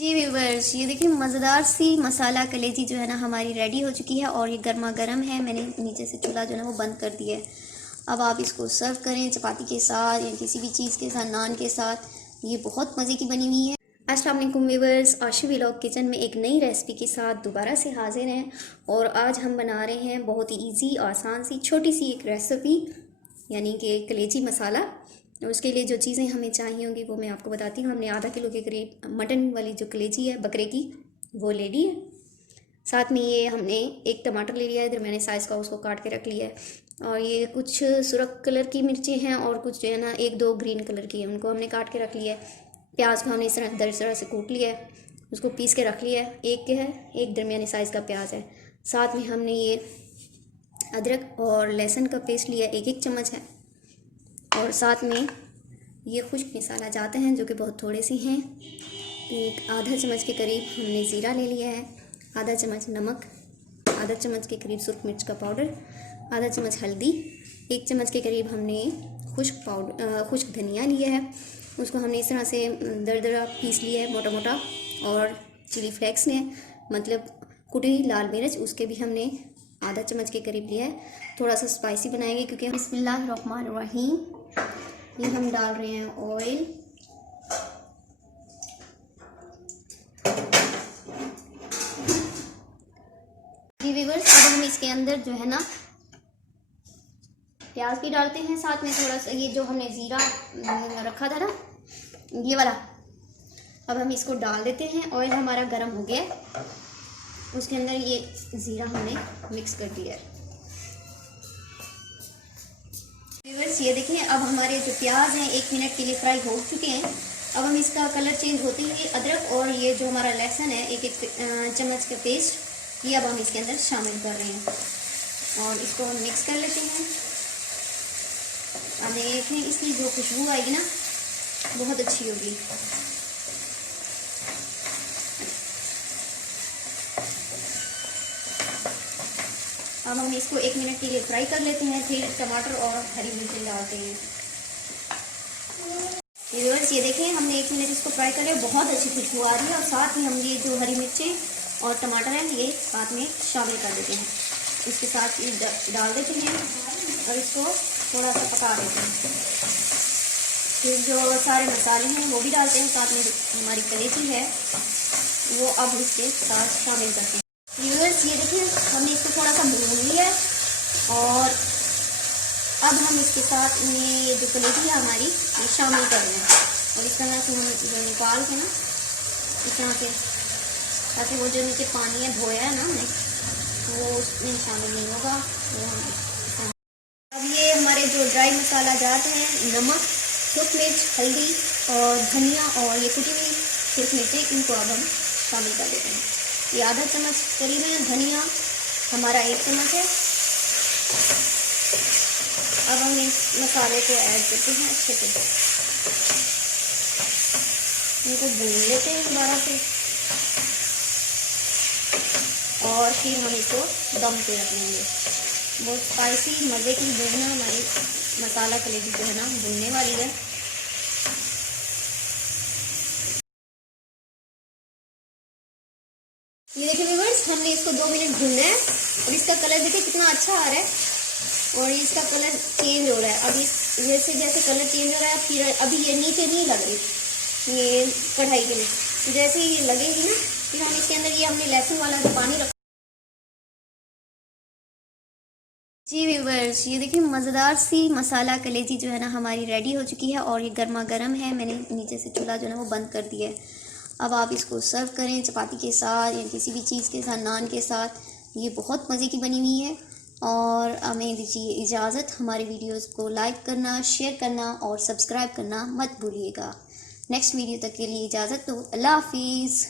जी viewers, ये देखिए मज़ेदार सी मसाला कलेजी जो है ना हमारी रेडी हो चुकी है और ये गर्मा गर्म है। मैंने नीचे से चूल्हा जो है ना वो बंद कर दिया है। अब आप इसको सर्व करें चपाती के साथ या किसी भी चीज़ के साथ, नान के साथ। ये बहुत मज़े की बनी हुई है। अस्सलाम वालेकुम व्यूवर्स, आशी व्लॉग किचन में एक नई रेसिपी के साथ दोबारा से हाजिर हैं। और आज हम बना रहे हैं बहुत ही ईजी, आसान सी, छोटी सी एक रेसिपी, यानी कि कलेजी मसाला। उसके लिए जो चीज़ें हमें चाहिए होंगी वो मैं आपको बताती हूँ। हमने आधा किलो के करीब मटन वाली जो कलेजी है बकरे की, वो ले ली है। साथ में ये हमने एक टमाटर ले लिया है दरमियाने साइज़ का, उसको काट के रख लिया है। और ये कुछ सुरख कलर की मिर्चें हैं और कुछ जो है ना एक दो ग्रीन कलर की है, उनको हमने काट के रख लिया है। प्याज को हमने इस तरह से कूट लिया है, उसको पीस के रख लिया है। एक दरमियाने साइज़ का प्याज है। साथ में हमने ये अदरक और लहसुन का पेस्ट लिया, एक चम्मच है। और साथ में ये खुश्क मसाला जाते हैं जो कि बहुत थोड़े से हैं। एक आधा चम्मच के करीब हमने ज़ीरा ले लिया है, आधा चम्मच नमक, आधा चम्मच के करीब सुरख मिर्च का पाउडर, आधा चम्मच हल्दी, 1 चम्मच के करीब हमने खुश्क धनिया लिया है। उसको हमने इस तरह से दरदरा पीस लिया है मोटा मोटा। और चिली फ्लेक्स ने मतलब कुटी लाल मिर्च, उसके भी हमने आधा चम्मच के करीब लिया है। थोड़ा सा स्पाइसी बनाएंगे क्योंकि हम बिस्मिल्लाहिर्रहमानिर्रहीम, ये हम डाल रहे हैं ऑयल। जी व्यूअर्स, अब हम इसके अंदर जो है ना प्याज भी डालते हैं, साथ में थोड़ा सा ये जो हमने ज़ीरा रखा था ना, ये वाला। अब हम इसको डाल देते हैं। ऑयल हमारा गर्म हो गया है, उसके अंदर ये ज़ीरा हमने मिक्स कर दिया है। व्यूअर्स, ये देखिए अब हमारे जो प्याज हैं 1 मिनट के लिए फ्राई हो चुके हैं। अब हम इसका कलर चेंज होते ही अदरक और ये जो हमारा लहसुन है एक चम्मच का पेस्ट, ये अब हम इसके अंदर शामिल कर रहे हैं और इसको हम मिक्स कर लेते हैं। अब देखें इसकी जो खुशबू आएगी ना बहुत अच्छी होगी। अब हम इसको 1 मिनट के लिए फ्राई कर लेते हैं, फिर टमाटर और हरी मिर्च डालते हैं। व्यूअर्स, ये देखें हमने 1 मिनट इसको फ्राई कर लिया, बहुत अच्छी खुशबू आ रही है। और साथ ही हम ये जो हरी मिर्चें और टमाटर हैं ये साथ में शामिल कर देते हैं, इसके साथ ये डाल देते हैं और इसको थोड़ा सा पका देते हैं। फिर जो सारे मसाले हैं वो भी डालते हैं, साथ में हमारी कलेजी है वो अब इसके साथ शामिल करते हैं। व्यूअर्स, ये देखिए हमने इसको थोड़ा सा भून लिया है और अब हम इसके साथ ये जो कलेजी है हमारी ये शामिल कर रहे हैं। और इस तरह से हम जो निकाल के ना इस तरह से, ताकि वो जो नीचे पानी है धोया है ना हमने वो उसमें शामिल नहीं होगा। अब ये हमारे जो ड्राई मसाला जाते हैं, नमक, सूख मिर्च, हल्दी और धनिया और ये कुटी हुई सूख मिर्चें, इनको अब हम शामिल कर देते हैं। ये आधा चम्मच करीब है, धनिया हमारा 1 चम्मच है। अब हम इस मसाले को ऐड करते हैं, अच्छे से इनको भून लेते हैं दोबारा से और फिर हम इसको दम पे रख लेंगे। बहुत स्पाइसी मज़े की जो है ना हमारी मसाला कलेजी जो है ना भूनने वाली है। ये देखिए व्यूअर्स, हमने इसको 2 मिनट भूनना है और इसका कलर देखिए कितना अच्छा आ रहा है और इसका कलर चेंज हो रहा है। अभी जैसे जैसे कलर चेंज हो रहा है, फिर अभी ये नीचे नहीं लग रही ये कढ़ाई के लिए, तो जैसे ही ये लगेगी ना फिर हम इसके अंदर ये हमने लहसुन वाला जो पानी रखा। जी व्यूवर्स, ये देखिए मज़ेदार सी मसाला कलेजी जो है ना हमारी रेडी हो चुकी है और ये गर्मा गर्म है। मैंने नीचे से चूल्हा जो है ना वो बंद कर दिया है। अब आप इसको सर्व करें चपाती के साथ या किसी भी चीज़ के साथ, नान के साथ। ये बहुत मज़े की बनी हुई है। और हमें दीजिए इजाज़त। हमारी वीडियोस को लाइक करना, शेयर करना और सब्सक्राइब करना मत भूलिएगा। नेक्स्ट वीडियो तक के लिए इजाज़त दो। अल्लाह हाफिज़।